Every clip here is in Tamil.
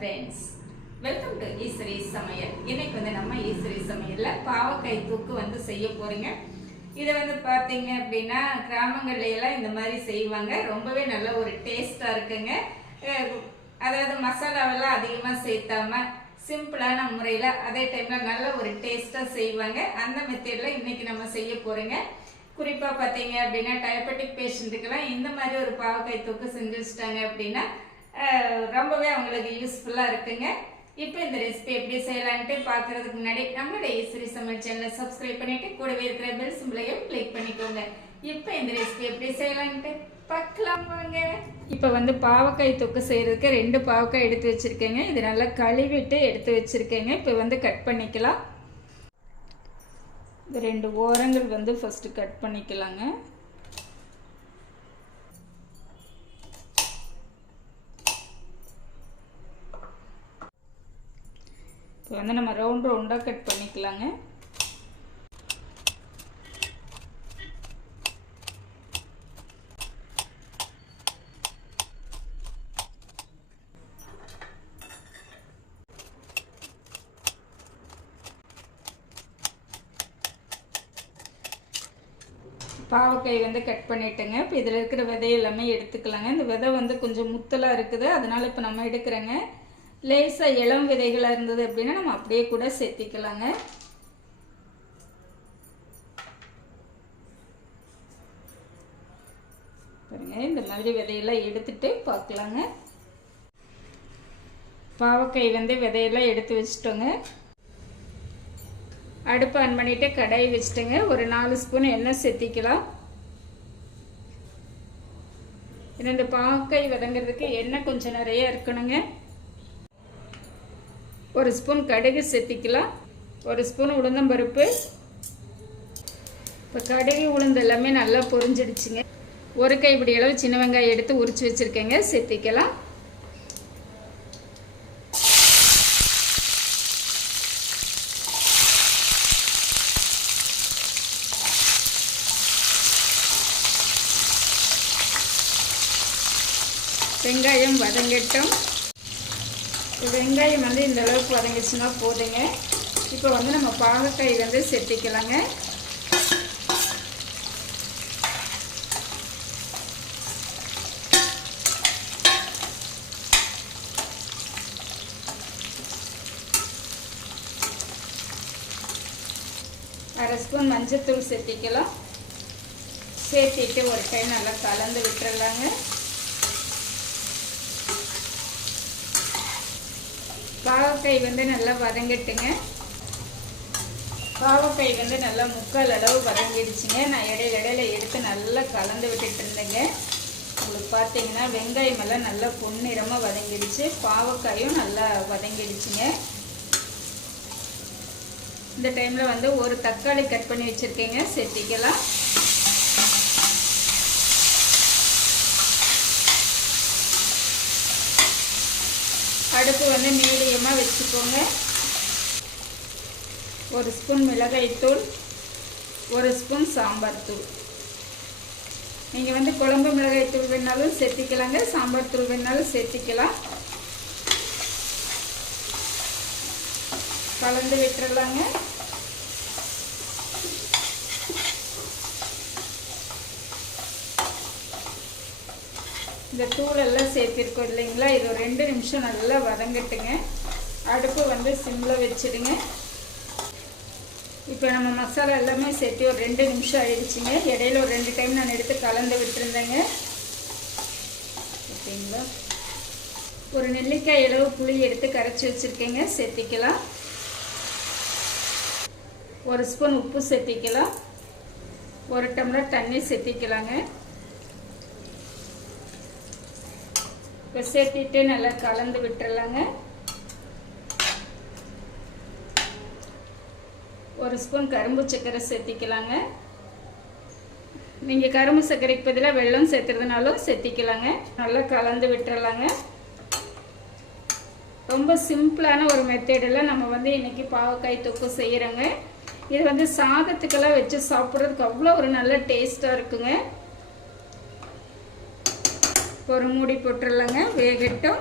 ஃப்ரெண்ட்ஸ் வெல்கம் டு ஈஸ்வரி சமையல் இன்னைக்கு வந்து நம்ம ஈஸ்வரி சமையலில் பாவக்காய் தூக்கு வந்து செய்ய போகிறீங்க இதை வந்து பார்த்தீங்க அப்படின்னா கிராமங்கள்ல இந்த மாதிரி செய்வாங்க. ரொம்பவே நல்ல ஒரு டேஸ்ட்டாக இருக்குங்க. அதாவது மசாலாவெல்லாம் அதிகமாக சேர்த்தாம சிம்பிளான முறையில் அதே டைமில் நல்ல ஒரு டேஸ்ட்டாக செய்வாங்க. அந்த மெத்தேடில் இன்னைக்கு நம்ம செய்ய போகிறோங்க குறிப்பாக பார்த்தீங்க அப்படின்னா டயபெட்டிக் பேஷண்ட்டுக்கெல்லாம் இந்த மாதிரி ஒரு பாவக்காய் தொக்கு செஞ்சு வச்சுட்டாங்க அப்படின்னா ரொம்பவே அவங்களுக்கு யூஸ்ஃபுல்லாக இருக்குங்க. இப்போ இந்த ரெசிபி எப்படி செய்யலான்ட்டு பார்க்கறதுக்கு முன்னாடி நம்மளுடைய ஈஸ்வரி சமையல் சேனலை சப்ஸ்கிரைப் பண்ணிட்டு கூடவே இருக்கிற பெல் சிம்பிளையும் கிளிக் பண்ணிக்கோங்க. இப்போ இந்த ரெசிபி எப்படி செய்யலான்ட்டு பார்க்கலாம் வாங்க. இப்போ வந்து பாவக்காய் தொக்கு செய்யறதுக்கு ரெண்டு பாவக்காய் எடுத்து வச்சுருக்கேங்க. இது நல்லா கழுவிட்டு எடுத்து வச்சுருக்கேங்க. இப்போ வந்து கட் பண்ணிக்கலாம். இந்த ரெண்டு ஓரங்கள் வந்து ஃபஸ்ட்டு கட் பண்ணிக்கலாங்க. இப்போ வந்து நம்ம ரவுண்ட் ரவுண்டாக கட் பண்ணிக்கலாங்க. பாவக்காய் வந்து கட் பண்ணிட்டேங்க. இப்போ இதில் இருக்கிற விதை எல்லாமே எடுத்துக்கலாங்க. இந்த விதை வந்து கொஞ்சம் முத்தலாக இருக்குது. அதனால இப்போ நம்ம எடுக்கிறேங்க. லேசாக இளம் விதைகளாக இருந்தது அப்படின்னா நம்ம அப்படியே கூட சேர்த்திக்கலாங்க. பாருங்க இந்த மாதிரி விதையெல்லாம் எடுத்துட்டு பார்க்கலாங்க. பாவக்காய் வந்து விதையெல்லாம் எடுத்து வச்சிட்டோங்க. அடுப்பு ஆன் பண்ணிட்டு கடாய் வச்சுட்டேங்க. ஒரு நாலு ஸ்பூன் எண்ணெய் சேர்த்திக்கலாம். இந்த பாவக்காய் விதங்கிறதுக்கு எண்ணெய் கொஞ்சம் நிறைய இருக்கணுங்க. ஒரு ஸ்பூன் கடுகு சேர்த்திக்கலாம் ஒரு ஸ்பூன் உளுந்தம்பருப்பு இப்போ கடுகு உளுந்து எல்லாமே நல்லா பொரிஞ்சிடுச்சுங்க. ஒரு கைப்பிடி அளவு சின்ன வெங்காயம் எடுத்து உரிச்சு வச்சுருக்கேங்க. சேர்த்திக்கலாம் வெங்காயம் வதங்கட்டும். வெங்காயம் வந்து இந்த அளவுக்கு வதங்கிச்சுன்னா போதுங்க. இப்போ வந்து நம்ம பாகக்காய் வந்து செட்டிக்கலாங்க அரை ஸ்பூன் மஞ்சத்தூள் சேர்த்திக்கலாம் சேர்த்திட்டு ஒரு டைம் நல்லா கலந்து விட்டுறலாங்க. பாவக்காய் வந்து நல்லா வதங்கட்டுங்க. பாவக்காய் வந்து நல்லா முக்கால் அளவு வதங்கிடுச்சுங்க. நான் இடையில இடையில எடுத்து நல்லா கலந்து விட்டுட்டு இருந்தேங்க. உங்களுக்கு பார்த்தீங்கன்னா வெங்காயம் எல்லாம் நல்லா பொன்னிறமாக வதங்கிடுச்சு. பாவக்காயும் நல்லா வதங்கிடுச்சுங்க. இந்த டைமில் வந்து ஒரு தக்காளி கட் பண்ணி வச்சுருக்கேங்க. சேர்த்திக்கலாம் அடுப்பு வந்து மீடியமாக வச்சுக்கோங்க. ஒரு ஸ்பூன் மிளகாய்த்தூள் ஒரு ஸ்பூன் சாம்பார் தூள். நீங்கள் வந்து குழம்பு மிளகாய் தூள் வேணாலும் சேர்த்திக்கலாங்க சாம்பார் தூள் வேணாலும் சேர்த்திக்கலாம். கலந்து விட்டுறலாங்க. இந்த தூளெல்லாம் சேர்த்திருக்கோம் இல்லைங்களா? இது ஒரு ரெண்டு நிமிஷம் நல்லா வதங்கட்டுங்க. அடுப்பு வந்து சிம்மில் வச்சுடுங்க. இப்போ நம்ம மசாலா எல்லாமே சேர்த்து ஒரு ரெண்டு நிமிஷம் ஆயிடுச்சுங்க. இடையில ஒரு ரெண்டு டைம் நான் எடுத்து கலந்து விட்டுருந்தேங்க. ஓகேங்களா? ஒரு நெல்லிக்காய் இளவு புளி எடுத்து கரைச்சி வச்சுருக்கேங்க. சேர்த்திக்கலாம். ஒரு ஸ்பூன் உப்பு சேர்த்திக்கலாம். ஒரு டம்ளர் தண்ணி சேர்த்திக்கலாங்க. இப்போ சேர்த்திட்டு நல்லா கலந்து விட்டுறலாங்க. ஒரு ஸ்பூன் கரும்பு சர்க்கரை சேர்த்திக்கலாங்க. நீங்கள் கரும்பு சர்க்கரைக்கு பதிலாக வெள்ளம் சேர்த்துறதுனாலும் சேர்த்திக்கலாங்க. நல்லா கலந்து விட்டுறலாங்க. ரொம்ப சிம்பிளான ஒரு மெத்தடில் நம்ம வந்து இன்றைக்கி பாவக்காய் தொக்கு செய்கிறோங்க இது வந்து சாதத்துக்கெல்லாம் வச்சு சாப்பிட்றதுக்கு அவ்வளோ ஒரு நல்ல டேஸ்ட்டாக இருக்குங்க. ஒரு மூடி போட்டுடலாங்க. வேகட்டும்.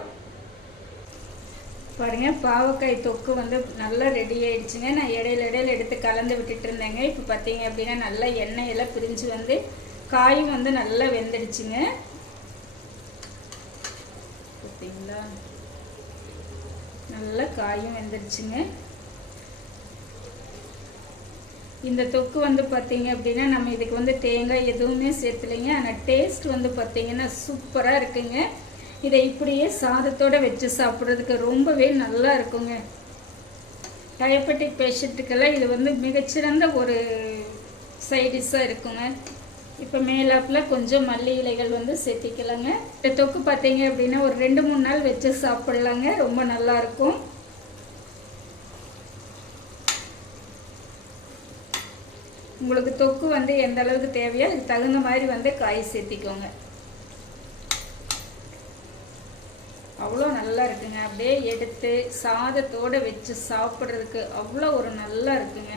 பாருங்க பாவக்காய் தொக்கு வந்து நல்லா ரெடி ஆயிடுச்சுங்க. நான் இடையில இடையில எடுத்து கலந்து விட்டுட்டு இருந்தேங்க இப்போ பார்த்தீங்க அப்படின்னா நல்லா எண்ணெயெல்லாம் பிரிஞ்சு வந்து காயும் வந்து நல்லா வெந்துடுச்சுங்க. பார்த்தீங்களா? நல்லா காயும் வெந்துடுச்சுங்க. இந்த தொக்கு வந்து பார்த்தீங்க அப்படின்னா நம்ம இதுக்கு வந்து தேங்காய் எதுவுமே சேர்த்துலைங்க. ஆனால் டேஸ்ட் வந்து பார்த்தீங்கன்னா சூப்பராக இருக்குங்க. இதை இப்படியே சாதத்தோட வச்சு சாப்பிட்றதுக்கு ரொம்பவே நல்லா இருக்குங்க. டயபெட்டிக் பேஷண்ட்டுக்கெல்லாம் இது வந்து மிகச்சிறந்த ஒரு சைடிஷ்ஷாக இருக்குங்க. இப்போ மேலாப்பில் கொஞ்சம் மல்லி இலைகள் வந்து சேர்த்திக்கலாங்க. இந்த தொக்கு பார்த்தீங்க அப்படின்னா ஒரு ரெண்டு மூணு நாள் வச்சு சாப்பிட்லாங்க. ரொம்ப நல்லா உங்களுக்கு தொக்கு வந்து எந்த அளவுக்கு தேவையோ அதுக்கு தகுந்த மாதிரி வந்து காய் சேர்த்திக்கோங்க. அவ்வளோ நல்லா இருக்குங்க. அப்படியே எடுத்து சாதத்தோடு வச்சு சாப்பிட்றதுக்கு அவ்வளோ ஒரு நல்லா இருக்குங்க.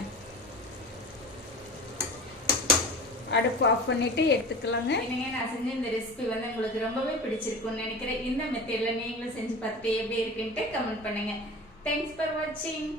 அடுப்பு ஆஃப் பண்ணிட்டு எடுத்துக்கலாங்க. என்னங்க நான் செஞ்ச இந்த ரெசிபி வந்து உங்களுக்கு ரொம்பவே பிடிச்சிருக்கும்னு நினைக்கிறேன். இந்த மெத்தேடில் நீங்களும் செஞ்சு பார்த்துட்டு எப்படி இருக்குன்ட்டு கமெண்ட் பண்ணுங்க. தேங்க்ஸ் ஃபார் வாட்சிங்